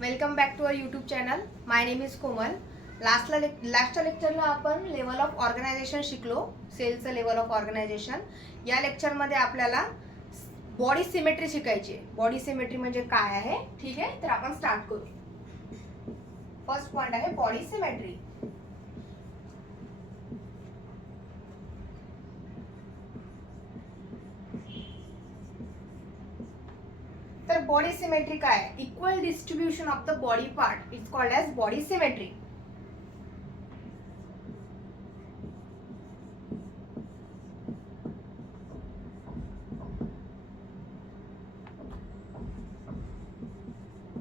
Welcome back to our YouTube channel. My name is Komal. लास्टच्या लेक्चरला आपण लेवल ऑफ ऑर्गनायझेशन शिकलो, सेलचं लेवल ऑफ ऑर्गनायझेशन. या लेक्चरमध्ये आपल्याला बॉडी सिमेट्री शिकायची आहे. बॉडी सिमेट्री म्हणजे काय आहे, ठीक आहे, तर आपण स्टार्ट करू. फर्स्ट पॉइंट आहे बॉडी सिमेट्री. तर बॉडी सिमेट्री काय आहे? Equal distribution of the body part it's called as body symmetry.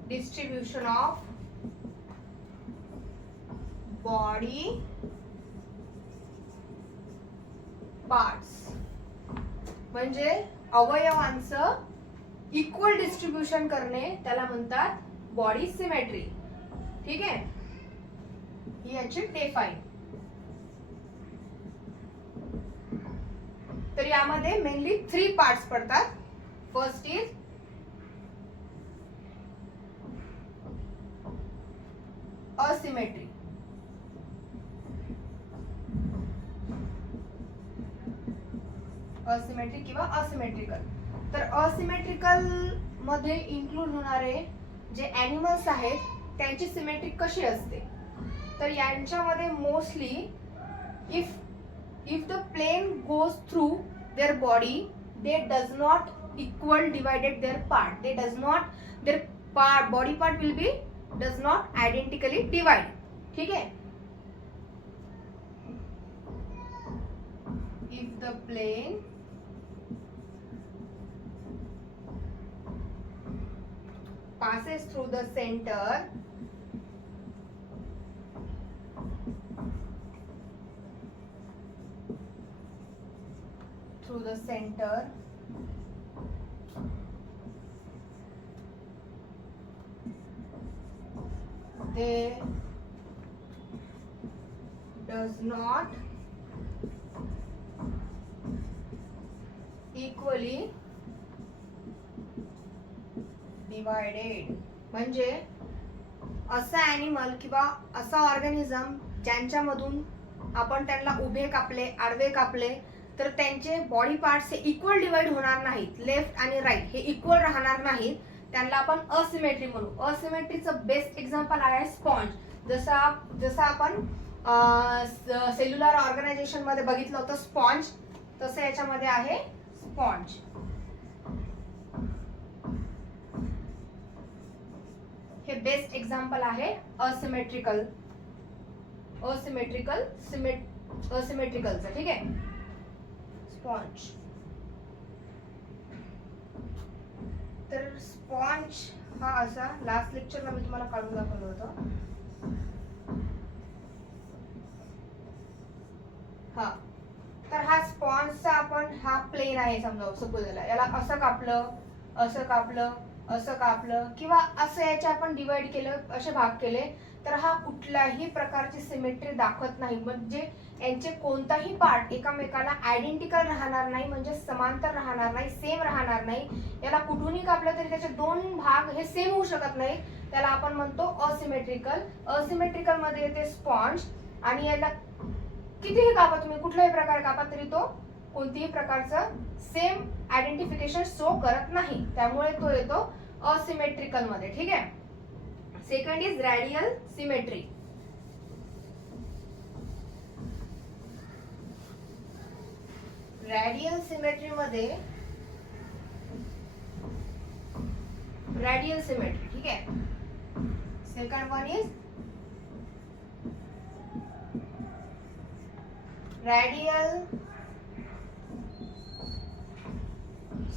Distribution of body parts म्हणजे अवयवांचं इक्वल डिस्ट्रीब्युशन करणे, त्याला म्हणतात बॉडी सिमेट्री. ठीक आहे, ही याची डेफाईन. तर यामध्ये मेनली 3 पार्ट्स पडतात. First is asymmetry. असिमेट्री किंवा असिमेट्रिकल. तर असिमेट्रिकल मध्ये इन्क्लूड होणारे जे ॲनिमल्स आहेत त्यांची सिमेट्री कशी असते, तर यांच्यामध्ये mostly if the plane goes through their body they does not equal divided their part. They does not their body part will be does not identically divide. ठीक आहे. If the plane passes through the center they does not equally divided. म्हणजे असा animal किंवा असा organism ज्यांच्यामधून आपण त्यांना उभे कापले, आडवे कापले, तर त्यांचे बॉडी पार्ट्स हे इक्वल डिवाइड होणार नाहीत. लेफ्ट आणि राईट हे इक्वल राहणार नाहीत. त्यांना आपण असिमेट्री म्हणू. असिमेट्रीचं बेस्ट एक्झाम्पल आहे स्पॉन्ज. जसं आपण सेल्युलर ऑर्गनायझेशन मध्ये बघितलं होतं स्पॉन्ज, तसं याच्यामध्ये आहे स्पॉन्ज. हे बेस्ट एक्झाम्पल आहे असिमेट्रिकलचं. ठीक आहे, स्पॉन्ज. तर स्पॉन्ज हा असा, लास्ट लेक्चरला मी तुम्हाला काढून दाखवलं होतं. हा, तर हा स्पॉन्जचा आपण हा प्लेन आहे समजा, सपोज याला असं कापलं, असं कापलं, असं कापलं किंवा असं याचे आपण डिवाइड केलं, असे भाग केले, तर हा कुठल्याही प्रकारची सिमेट्री दाखवत नाही. म्हणजे यांचे कोणताही पार्ट एकामेकाला आयडेंटिकल राहणार नाही, म्हणजे समांतर राहणार नाही, सेम राहणार नाही. याला कुठूनही कापलं तरी त्याचे 2 भाग हे सेम होऊ शकत नाही. त्याला आपण म्हणतो असिमेट्रिकल. असिमेट्रिकल मध्ये येते स्पॉन्ज. आणि याला कितीही कापा तुम्ही, कुठल्याही प्रकारे कापा, तरी तो कोणतीही प्रकारचं सेम आयडेंटिफिकेशन शो करत नाही. त्यामुळे तो येतो असिमेट्रिकल मध्ये. ठीक आहे. Second is radial symmetry. Radial symmetry मध्ये रॅडियल सिमेट्री. ठीक आहे. Second one is radial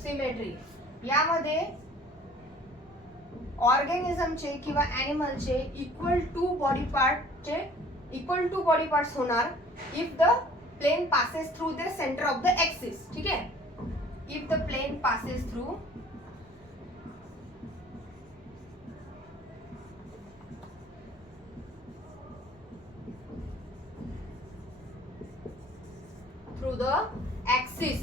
symmetry. यामध्ये ऑर्गॅनिझमचे किंवा ॲनिमलचे इक्वल टू बॉडी पार्ट्स होणार if the plane passes through the centre of the axis. ठीक आहे. If the plane passes through the axis,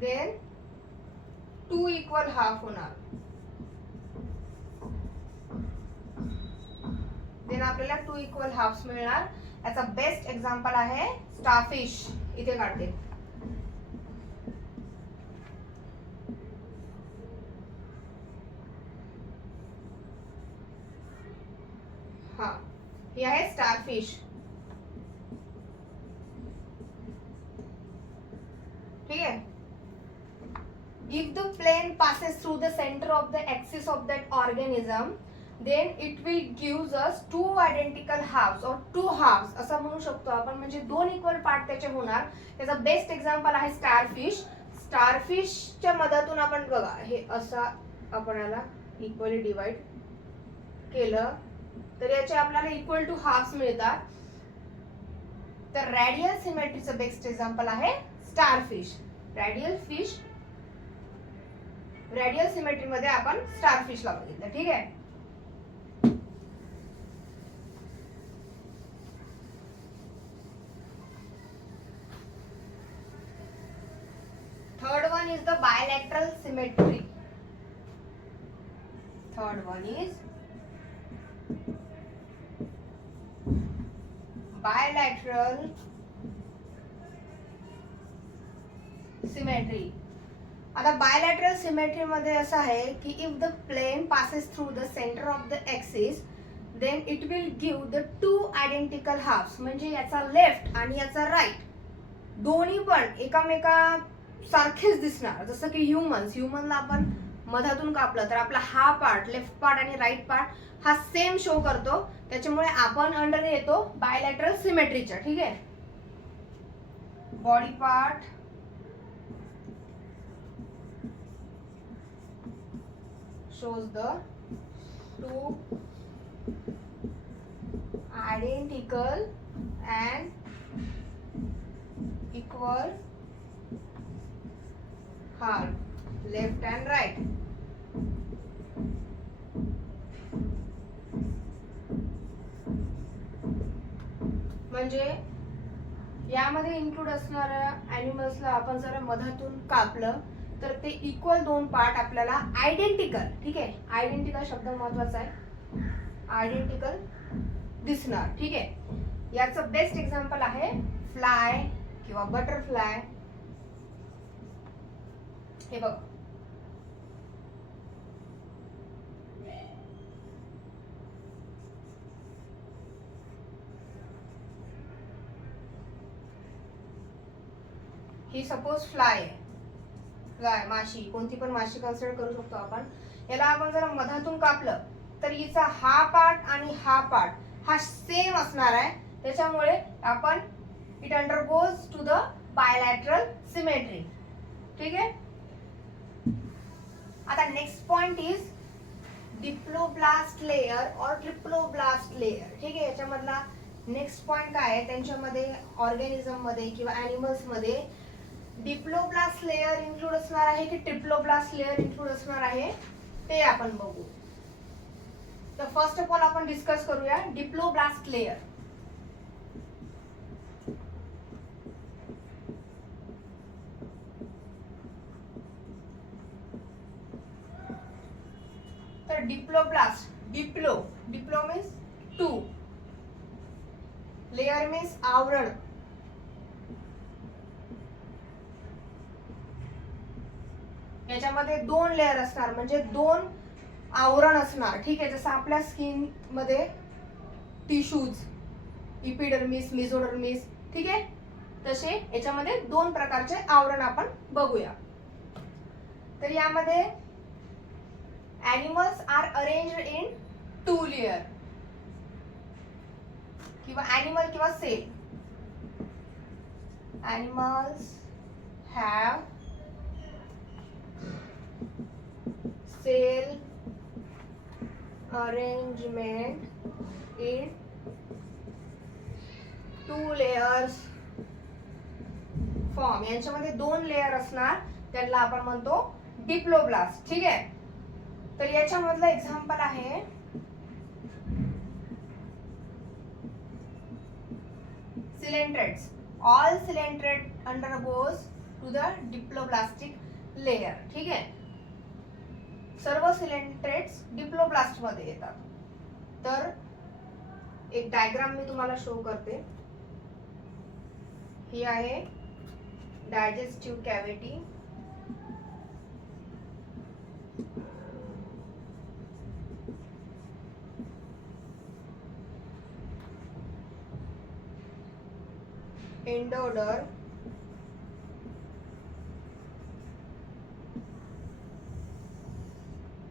then 2 equal half होणार. देन आपल्याला 2 इक्वल हाफ्स मिळणार. याचा बेस्ट एक्झाम्पल आहे स्टारफिश. इथे काढते. हा, ही आहे स्टारफिश. ठीक आहे. If the plane passes through the center of the axis of that organism, then it will gives us two identical halves or two halves असं म्हणू शकतो आपण. म्हणजे 2 इक्वल पार्ट त्याचे होणार. त्याचा बेस्ट एक्झाम्पल आहे स्टारफिश. स्टारफिशच्या मदतून आपण बघा हे असा आपण याला इक्वली डिवाइड केलं तर याचे आपल्याला इक्वल टू हाफ्स मिळतात. तर रेडियल सिमेट्रीचं बेस्ट एक्झाम्पल आहे स्टारफिश. रेडियल सिमेट्री मध्ये आपण स्टारफिशला बघितलं. ठीक आहे. Third one is the bilateral symmetry. Third one is bilateral symmetry. आता बायलॅटरल सिमेट्री मध्ये असं आहे की if the plane passes through the centre of the axis then it will give the 2 identical halves. म्हणजे याचा लेफ्ट आणि याचा right दोन्ही पण एकामेका सारखेच दिसणार. जसं की ह्युमनला आपण मधातून कापलं तर आपला हा पार्ट लेफ्ट पार्ट आणि राईट पार्ट हा सेम शो करतो. त्याच्यामुळे आपण अंडर येतो बायलॅटरल सिमेट्रीच्या. ठीक आहे. Body part shows the 2 identical and equal half, left and right. म्हणजे यामध्ये इन्क्लूड असणाऱ्या ॲनिमल्सला आपण जर मधातून कापलं तर ते इक्वल 2 पार्ट आपल्याला आयडेंटिकल. ठीक आहे. आयडेंटिकल शब्द महत्वाचा आहे. आयडेंटिकल दिसणार. ठीक आहे. याचं बेस्ट एक्झाम्पल आहे फ्लाय किंवा बटरफ्लाय. हे बघ ही सपोज फ्लाय आहे. फ्लाय माशी, कोणती पण माशी कन्सिडर करू शकतो आपण. याला आपण जर मधातून कापलं तर हिचा हा पार्ट आणि हा पार्ट हा सेम असणार आहे. त्याच्यामुळे आपण it undergoes to the bilateral symmetry. ठीक आहे. आता next point is diploblast layer और ट्रिप्लोब्लास्ट लेयर. ठीक आहे. याच्यामधला नेक्स्ट पॉइंट काय आहे, त्यांच्यामध्ये ऑर्गॅनिझम मध्ये किंवा ॲनिमल्स मध्ये डिप्लोब्लास्ट लेयर इन्क्लूड असणार आहे की ट्रिप्लोब्लास्ट लेयर इन्क्लूड असणार आहे ते आपण बघू. तर फर्स्ट ऑफ ऑल आपण डिस्कस करूया डिप्लोब्लास्ट लेयर. तर डिप्लोब्लास्ट, डिप्लो मीन्स 2, लेयर मीन्स आवरण. याच्यामध्ये 2 लेयर असणार म्हणजे 2 आवरण असणार. ठीक आहे. जसं आपल्या स्किन मध्ये टिश्यूज, इपिडर्मिस, मेसोडर्मिस. ठीक आहे. तसे याच्यामध्ये 2 प्रकारचे आवरण आपण बघूया. तर यामध्ये animals are arranged in 2 layer किंवा ॲनिमल किंवा cell. Animals have cell arrangement in 2 layers form. यांच्यामध्ये 2 लेयर असणार, त्याला आपण म्हणतो डिप्लोब्लास्ट. ठीक आहे. तर याच्यामधलं एक्झाम्पल आहे coelenterates. All coelenterate undergoes to the diploblastic layer. ठीक आहे. सर्व सिलेंट्रेट्स डिप्लोब्लास्ट मध्ये येतात. तर एक डायग्राम मी तुम्हाला शो करते. ही आहे डायजेस्टिव्ह कॅव्हिटी. एंडोडर्म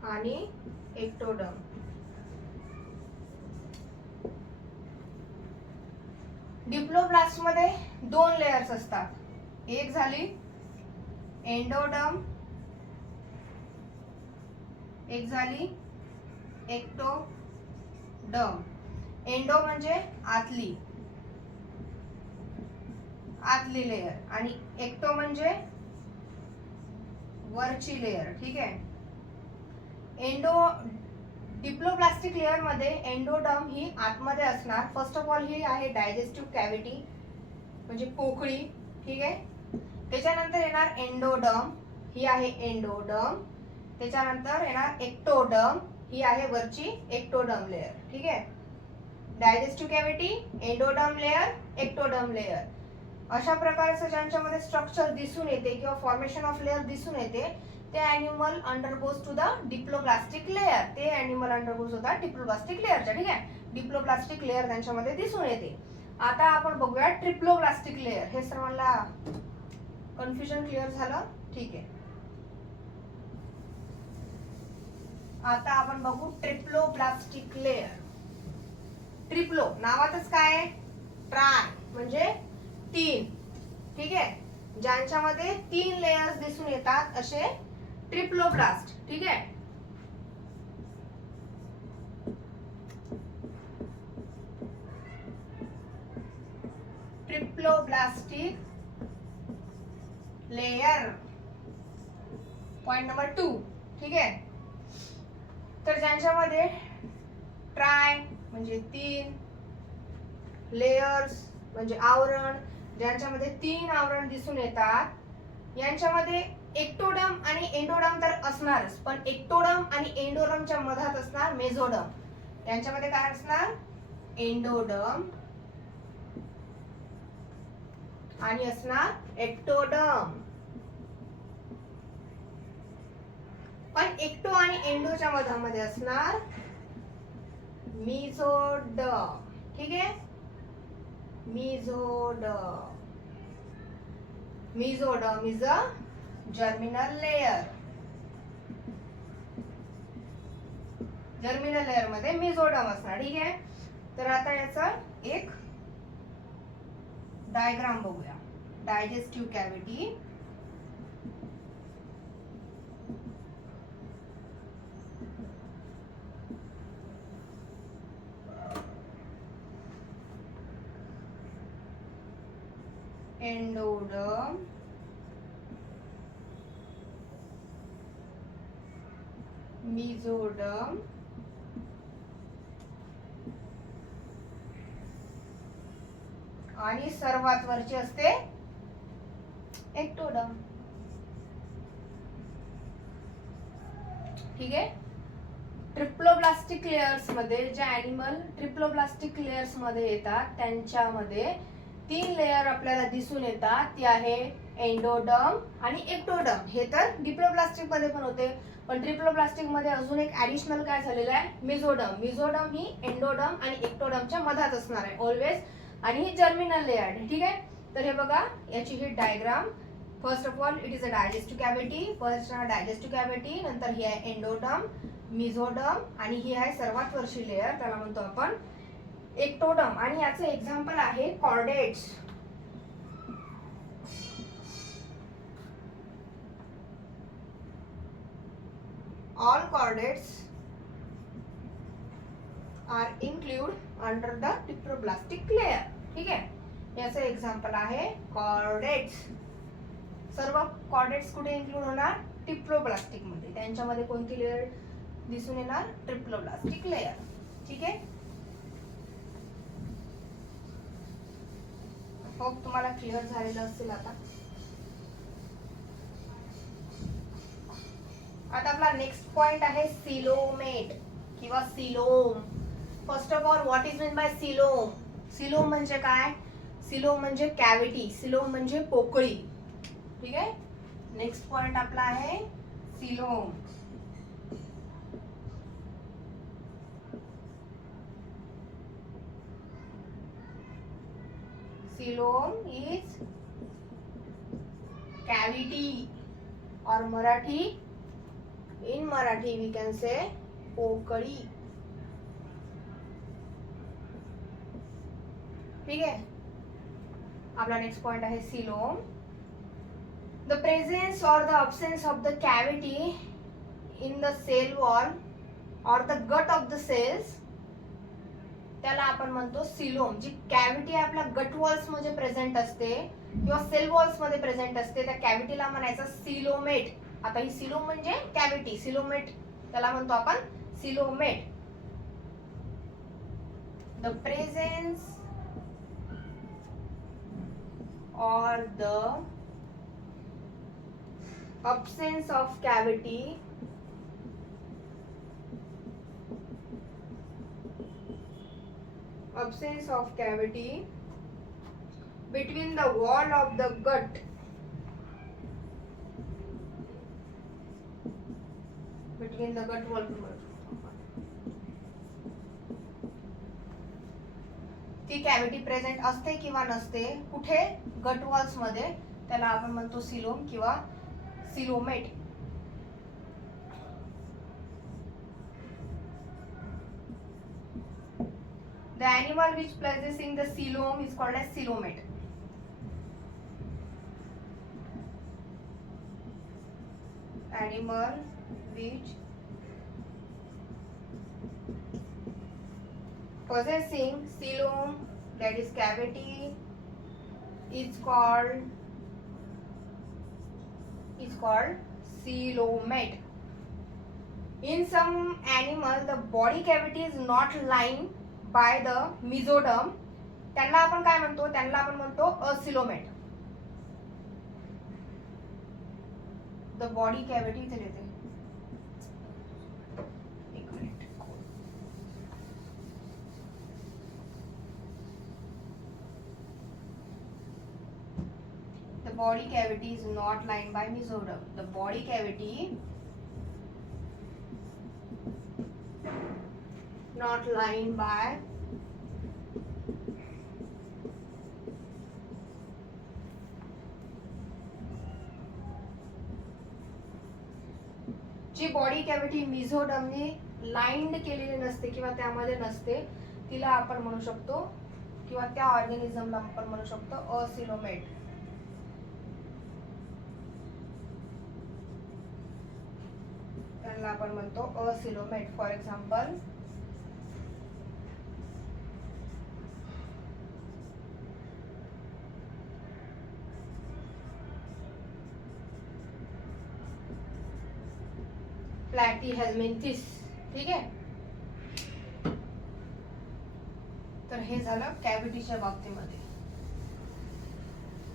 आणि एक्टोडर्म. डिप्लोब्लास्ट मध्ये 2 लेयर्स असतात. एक झाली एंडोडर्म, एक झाली एक्टोडर्म. एंडो म्हणजे आतली लेयर आणि एक्टो म्हणजे वरची लेयर. ठीक आहे. डिप्लोप्लास्टिक लेयर मध्ये एंडोडर्म ही आतमध्ये असणार. फर्स्ट ऑफ ऑल ही आहे डायजेस्टिव्ह कॅव्हिटी म्हणजे पोकळी. ठीक आहे. त्याच्यानंतर येणार एंडोडर्म, ही आहे एंडोडर्म. त्याच्यानंतर येणार एक्टोडर्म, ही आहे वरची एक्टोडर्म लेयर. ठीक आहे. Digestive cavity, endoderm layer, ectoderm layer. अशा प्रकारचं ज्यांच्यामध्ये स्ट्रक्चर दिसून येते किंवा फॉर्मेशन ऑफ लेयर दिसून येते ते animal undergoes to the diploblastic layer. ते ॲनिमल अंडरगोज होतात डिप्लोप्लास्टिक लेयरच्या. ठीक आहे. डिप्लोप्लास्टिक लेयर त्यांच्यामध्ये दिसून येते. आता आपण बघूया ट्रिप्लोप्लास्टिक लेयर. हे सर्वांना कन्फ्युजन क्लिअर झालं? ठीक आहे. आता आपण बघू ट्रिप्लोप्लास्टिक लेयर. ट्रिप्लो नावातच काय आहे? ट्राय म्हणजे 3. ठीक आहे. ज्यांच्यामध्ये 3 लेयर्स दिसून येतात असे ट्रिप्लोब्लास्ट. ठीक आहे. Triploblastic layer point number 2. ठीक आहे. तर ज्यांच्यामध्ये ट्राय म्हणजे 3, लेयर्स म्हणजे आवरण, ज्यांच्यामध्ये 3 आवरण दिसून येतात यांच्यामध्ये एक्टोडर्म आणि एंडोडर्म तर असणारच, पण एक्टोडर्म आणि एंडोडर्मच्या मधात असणार मेझोडर्म. यांच्यामध्ये काय असणार? एंडोडर्म आणि असणार एक्टोडर्म. पण एक्टो आणि एंडोच्या मधामध्ये असणार मेझोडर्म. ठीक आहे. Mesoderm. Mesoderm is a germinal layer. Germinal layer मध्ये मेझोडर्म असणार. ठीक आहे. तर आता याचा एक डायग्राम बघूया. डायजेस्टिव्ह कॅव्हिटी, एंडोडर्म, मेझोडर्म आणि सर्वात वरची असते एक्टोडर्म. ठीक आहे. ट्रिप्लोप्लास्टिक लेयर्स मध्ये जे ॲनिमल ट्रिप्लोप्लास्टिक लेयर्स मध्ये येतात त्यांच्यामध्ये 3 लेयर आपल्याला दिसून येतात. ती आहे एंडोडर्म आणि एक्टोडर्म. हे तर डिप्लोप्लास्टिक मध्ये पण होते, पण ट्रिप्लोप्लास्टिक मध्ये अजून एक ऍडिशनल काय झालेलं आहे? मेझोडर्म. मेझोडर्म ही एंडोडर्म आणि एक्टोडर्मच्या मधात असणार आहे ऑलवेज, आणि ही जर्मिनल लेयर. ठीक आहे. तर हे बघा याची ही diagram. First of all it is a digestive cavity. First digestive cavity, नंतर ही आहे एंडोडर्म, मेझोडर्म आणि ही आहे सर्वात वरची लेयर, त्याला म्हणतो आपण एक्टोडर्म. आणि याचे एक्झाम्पल आहे chordates. All chordates are included under the diploblastic layer. ठीक आहे. याचे एक्झाम्पल आहे कॉर्डेट्स. सर्व कॉर्डेट्स कुठे इन्क्लूड होणार? डिप्लोप्लास्टिक मध्ये. त्यांच्यामध्ये कोणती लेयर दिसून येणार? ट्रिप्लोप्लास्टिक लेयर. ठीक आहे. होप तुम्हाला क्लिअर झालेलं असेल. आता आपला नेक्स्ट पॉइंट आहे सिलोमेट किंवा coelom. First of all what is mean by coelom. Coelom म्हणजे काय? सिलोम म्हणजे कॅव्हिटी, सिलोम म्हणजे पोकळी. ठीक आहे. नेक्स्ट पॉइंट आपला आहे coelom. Coelom is cavity or Marathi, in Marathi we can say पोकळी. ठीक आहे. आपला नेक्स्ट पॉइंट आहे सिलोम. द प्रेझेन्स और the absence of the cavity in the cell wall or the gut of the cells, त्याला आपण म्हणतो coelom. जी cavity आपल्या गट वॉल्स मध्ये प्रेझेंट असते किंवा सेल वॉल्स मध्ये प्रेझेंट असते त्या कॅव्हिटीला म्हणायचं सिलोमेट. आता ही सिलोम म्हणजे कॅव्हिटी, सिलोमेट त्याला म्हणतो आपण coelomate. The presence or the absence of cavity between the wall of the gut wall. ती कॅव्हिटी प्रेझेंट असते किंवा नसते कुठे? गट वॉल्स मध्ये, त्याला आपण म्हणतो सिलोम किंवा coelomate. The animal which possessing the coelom is called as coelomate. Animal which possessing coelom, that is cavity, is called coelomate. In some animal the body cavity is not lined by the mesoderm, त्यांना आपण काय म्हणतो? त्यांना आपण म्हणतो acoelomate. The body cavity इथे येते. एक minute. The body cavity is not lined by mesoderm. The body cavity not lined by जी बॉडी कॅव्हिटी मेसोडर्मने लाइंड केलेली नसते किंवा त्यामध्ये नसते तिला आपण म्हणू शकतो किंवा त्या ऑर्गॅनिझमला आपण म्हणू शकतो असिलोमेट. त्यांना आपण म्हणतो असिलोमेट. For example प्लॅटीहेल्मिंथिस. ठीक आहे. तर हे झालं कॅव्हिटीच्या बाबतीमध्ये.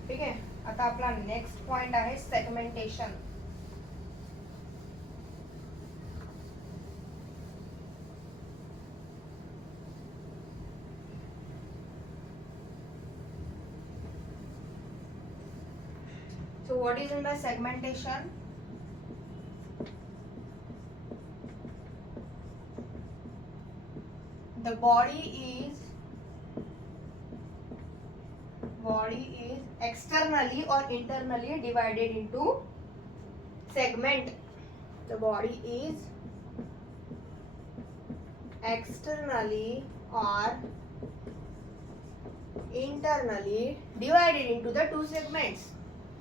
ठीक आहे. आता आपला नेक्स्ट पॉइंट आहे segmentation. So what is in the segmentation? The body is externally or internally divided into segment. The body is externally or internally divided into the two segments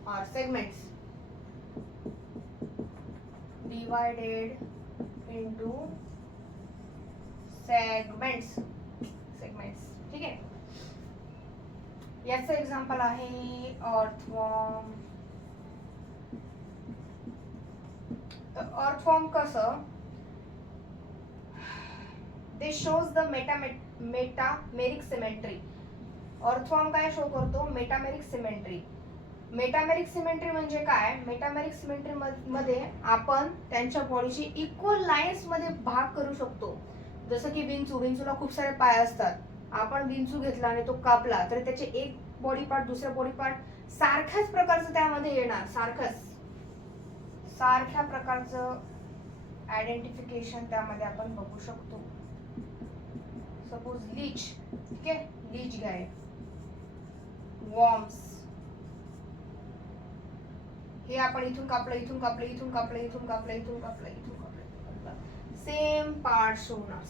or segments. Divided into segments. ठीक आहे. याचं example आहे earthworm. तर earthworm कसं? दे shows the metameric symmetry. Earthworm काय show करतो? Metameric symmetry. Metameric symmetry म्हणजे काय? मेटामेरिक सिमेट्री मध्ये आपण त्यांच्या बॉडीची इक्वल लाईन्स मध्ये भाग करू शकतो. जसं की विंचूला खूप सारे पाय असतात. आपण विंचू घेतला आणि तो कापला तर त्याचे एक बॉडी पार्ट दुसऱ्या बॉडी पार्ट सारख्याच प्रकारचं त्यामध्ये येणार, सारख्या प्रकारचं आयडेंटिफिकेशन त्यामध्ये आपण बघू शकतो. सपोज लीच, ठीक आहे, लीच गाय, वॉर्म्स, हे आपण इथून कापलं, इथून कापलं, इथून कापलं, इथून कापलं, इथून कापलं, इथून कापलं, सेम पार्ट्स होणार,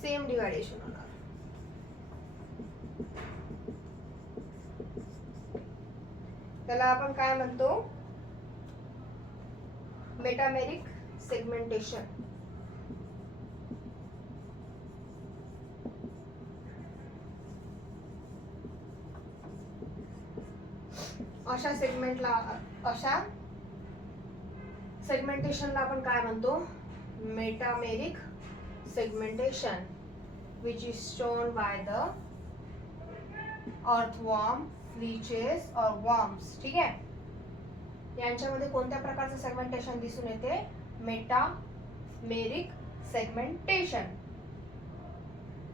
सेम डिवायडेशन होणार. त्याला आपण काय म्हणतो, मेटामेरिक सेगमेंटेशन. अशा सेगमेंटेशनला आपण काय म्हणतो, metameric segmentation, which is shown by the earthworm, leeches or worms. ठीक आहे, यांच्यामध्ये कोणत्या प्रकारचं सेगमेंटेशन दिसून येते, metameric segmentation.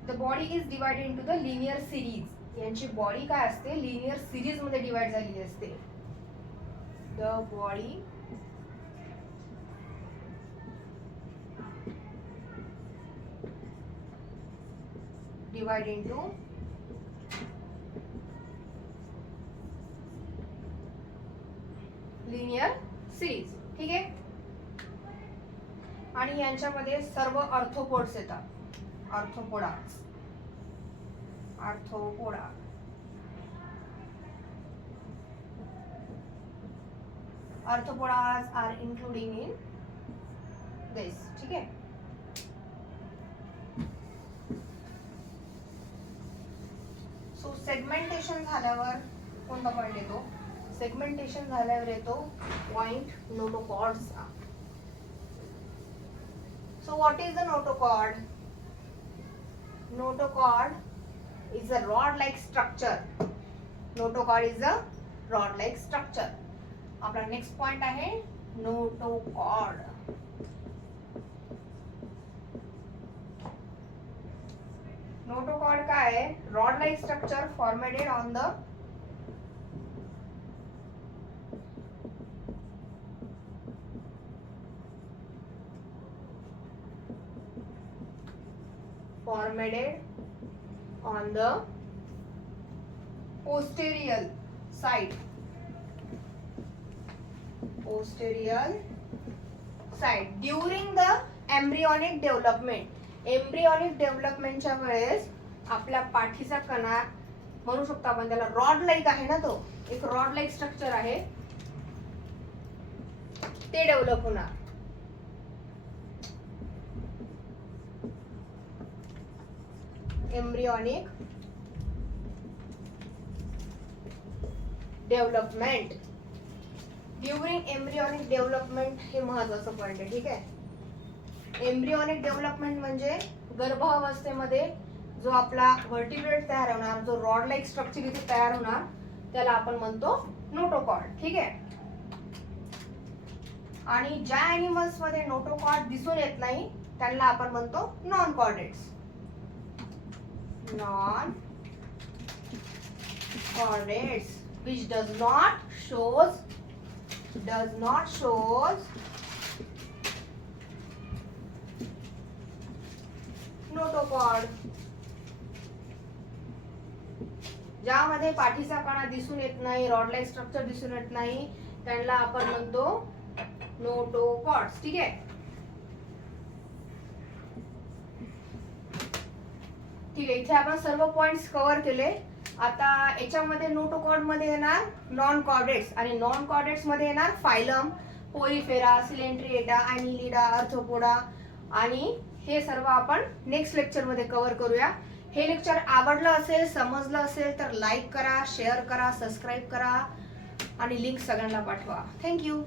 The body is divided into the linear series. यांची बॉडी काय असते, लिनियर सिरीज मध्ये डिवाइड झालेली असते. The body divide into linear series. ठीक आहे, आणि यांच्यामध्ये सर्व आर्थ्रोपोड्स येतात. Arthropods are including in this. ठीक आहे, सो सेगमेंटेशन झाल्यावर कोणता पॉइंट येतो, सेगमेंटेशन झाल्यावर येतो पॉइंट नोटोकॉर्ड्सचा. So what is the notochord? Notochord is a rod-like structure. Notochord is a rod-like structure. आपला नेक्स्ट पॉइंट आहे नोटोकॉर्ड. नोटोकॉर्ड काय आहे, रॉड-like structure formed on the posterior side. During the embryonic development. Embryonic डेव्हलपमेंटच्या वेळेस आपल्या पाठीचा कणा म्हणू शकतो आपण त्याला, रॉड लाईक आहे ना, तो एक रॉड लाईक स्ट्रक्चर आहे, ते डेव्हलप होणार. Embryonic development. During embryonic development हे महत्वाचं पॉइंट आहे. ठीक आहे, एम्ब्रियॉनिक डेव्हलपमेंट म्हणजे गर्भावस्थेमध्ये जो आपला व्हर्टिब्रेट तयार होणार, जो रॉड लाईक स्ट्रक्चर इथे तयार होणार, त्याला आपण म्हणतो नोटोकॉर्ड. ठीक आहे, आणि ज्या ॲनिमल्स मध्ये नोटोकॉर्ड दिसून येत नाही त्यांना आपण म्हणतो non chordates. which does not shows notochord. ज्यामध्ये पाठीचा कणा दिसून येत नाही, रॉड लाईक स्ट्रक्चर दिसून येत नाही, त्यांना आपण म्हणतो नोटोकॉर्ड्स. ठीक आहे, ठीक आहे, इथे आपण सर्व पॉइंट्स कव्हर केले. आता याच्यामध्ये नोटोकॉर्ड मध्ये येणार नॉन कॉर्डेट्स, आणि नॉन कॉर्डेट्स मध्ये येणार फायलम, पोरीफेरा, सिलेंट्रिएटा, ॲनिलिडा, आर्थ्रोपोडा, आणि हे सर्व आपण नेक्स्ट लेक्चर मध्ये कव्हर करूया. हे लेक्चर आवडलं असेल, समजलं असेल तर लाईक करा, शेअर करा, सबस्क्राईब करा आणि लिंक सगळ्यांना पाठवा. थँक्यू.